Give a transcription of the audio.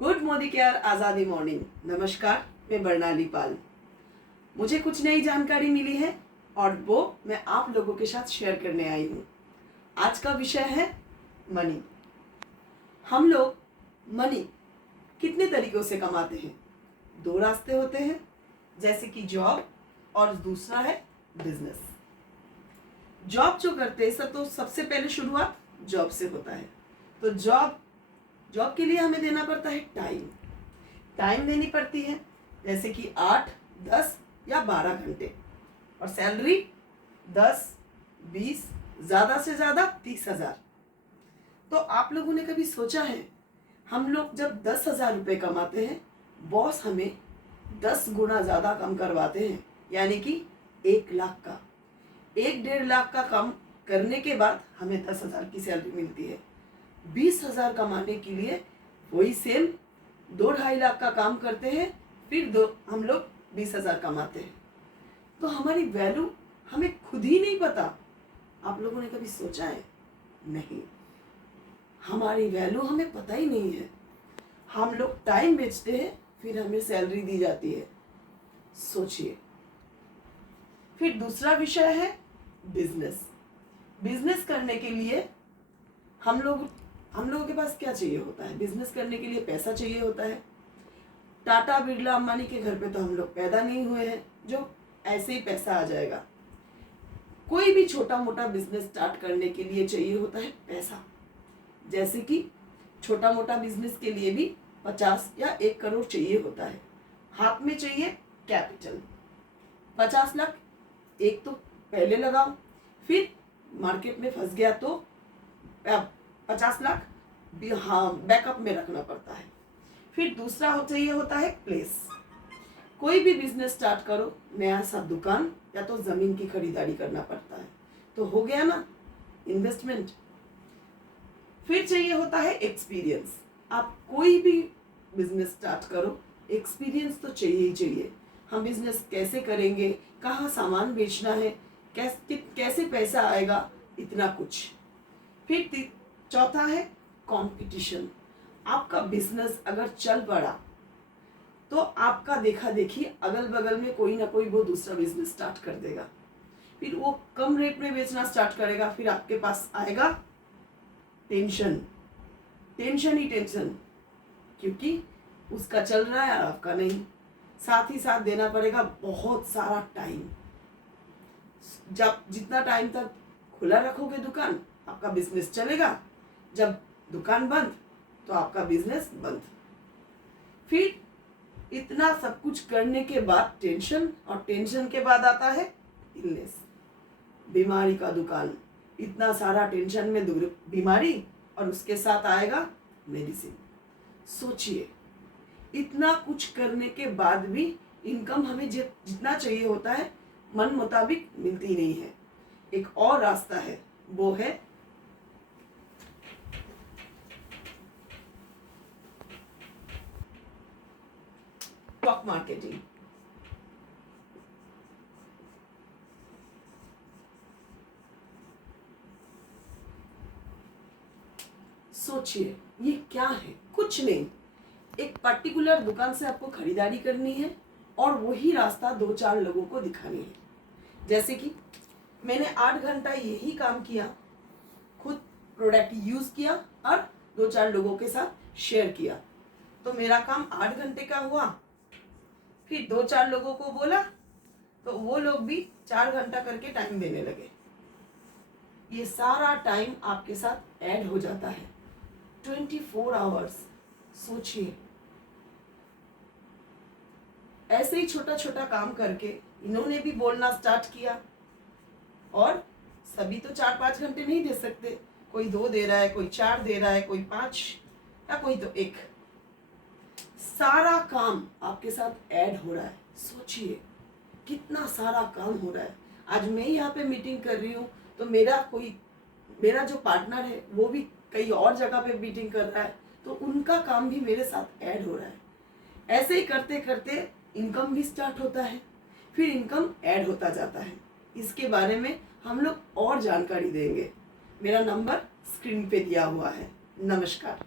Good Modi care आज़ादी morning. नमस्कार, मैं बर्नाली पाल। मुझे कुछ नई जानकारी मिली है और वो मैं आप लोगों के साथ शेयर करने आई हूँ। आज का विषय है मनी। हम लोग मनी कितने तरीकों से कमाते हैं? दो रास्ते होते हैं, जैसे कि जॉब और दूसरा है बिजनेस। जॉब जो करते हैं तो सबसे पहले शुरुआत जॉब से होता है। तो जॉब के लिए हमें देना पड़ता है टाइम देनी पड़ती है, जैसे कि 8, 10 या 12 घंटे, और सैलरी 10, 20, ज़्यादा से ज़्यादा 30,000। तो आप लोगों ने कभी सोचा है, हम लोग जब 10,000 रुपये कमाते हैं, बॉस हमें 10 गुना ज़्यादा कम करवाते हैं, यानी कि 1 लाख का 1-1.5 लाख का काम करने के बाद हमें 10,000 की सैलरी मिलती है। 20,000 कमाने के लिए वही सेम 2-2.5 लाख का काम करते हैं, फिर हम लोग 20,000 कमाते हैं। तो हमारी वैल्यू हमें खुद ही नहीं पता। आप लोगों ने कभी सोचा है? नहीं, हमारी वैल्यू हमें पता ही नहीं है। हम लोग टाइम बेचते हैं, फिर हमें सैलरी दी जाती है। सोचिए। फिर दूसरा विषय है बिजनेस करने के लिए हम लोगों के पास क्या चाहिए होता है? बिजनेस करने के लिए पैसा चाहिए होता है। टाटा, बिरला, अंबानी के घर पे तो हम लोग पैदा नहीं हुए हैं जो ऐसे ही पैसा आ जाएगा। कोई भी छोटा मोटा बिजनेस स्टार्ट करने के लिए चाहिए होता है पैसा। जैसे कि छोटा मोटा बिजनेस के लिए भी 50 या 1 करोड़ चाहिए होता है। हाथ में चाहिए कैपिटल। 50 लाख एक तो पहले लगाओ, फिर मार्केट में फंस गया तो 50 लाख भी बैकअप में रखना पड़ता है। फिर दूसरा चाहिए होता है प्लेस। कोई भी बिजनेस स्टार्ट करो, नया सा दुकान या तो जमीन की खरीदारी करना पड़ता है, तो हो गया ना इन्वेस्टमेंट। फिर चाहिए होता है एक्सपीरियंस। आप कोई भी बिजनेस स्टार्ट करो, एक्सपीरियंस तो चाहिए ही चाहिए। हम बिजनेस कैसे करेंगे, कहाँ सामान बेचना है, कैसे पैसा आएगा, इतना कुछ। फिर चौथा है कंपटीशन। आपका बिजनेस अगर चल पड़ा तो आपका देखा देखी अगल बगल में कोई ना कोई वो दूसरा बिजनेस स्टार्ट कर देगा, फिर वो कम रेट में बेचना स्टार्ट करेगा, फिर आपके पास आएगा टेंशन ही टेंशन, क्योंकि उसका चल रहा है और आपका नहीं। साथ ही साथ देना पड़ेगा बहुत सारा टाइम। जब जितना टाइम तक खुला रखोगे दुकान, आपका बिजनेस चलेगा। जब दुकान बंद तो आपका बिजनेस बंद। फिर इतना सब कुछ करने के बाद टेंशन, और टेंशन के बाद आता है इलनेस, बीमारी का दुकान। इतना सारा टेंशन में बीमारी, और उसके साथ आएगा मेडिसिन। सोचिए, इतना कुछ करने के बाद भी इनकम हमें जितना चाहिए होता है मन मुताबिक मिलती नहीं है। एक और रास्ता है, वो है स्टॉक मार्केटिंग। सोचिए, ये क्या है? कुछ नहीं, एक पर्टिकुलर दुकान से आपको खरीदारी करनी है और वही रास्ता 2-4 लोगों को दिखानी है। जैसे कि मैंने 8 घंटा यही काम किया, खुद प्रोडक्ट यूज किया और 2-4 लोगों के साथ शेयर किया, तो मेरा काम 8 घंटे का हुआ। फिर 2-4 लोगों को बोला तो वो लोग भी 4 घंटा करके टाइम देने लगे। ये सारा टाइम आपके साथ ऐड हो जाता है, 24 आवर्स। सोचिए, ऐसे ही छोटा छोटा काम करके इन्होंने भी बोलना स्टार्ट किया, और सभी तो 4-5 घंटे नहीं दे सकते। कोई 2 दे रहा है, कोई 4 दे रहा है, कोई 5 या कोई तो 1। सारा काम आपके साथ ऐड हो रहा है। सोचिए कितना सारा काम हो रहा है। आज मैं यहाँ पे मीटिंग कर रही हूँ, तो मेरा जो पार्टनर है वो भी कई और जगह पे मीटिंग कर रहा है, तो उनका काम भी मेरे साथ ऐड हो रहा है। ऐसे ही करते करते इनकम भी स्टार्ट होता है, फिर इनकम ऐड होता जाता है। इसके बारे में हम लोग और जानकारी देंगे। मेरा नंबर स्क्रीन पे दिया हुआ है। नमस्कार।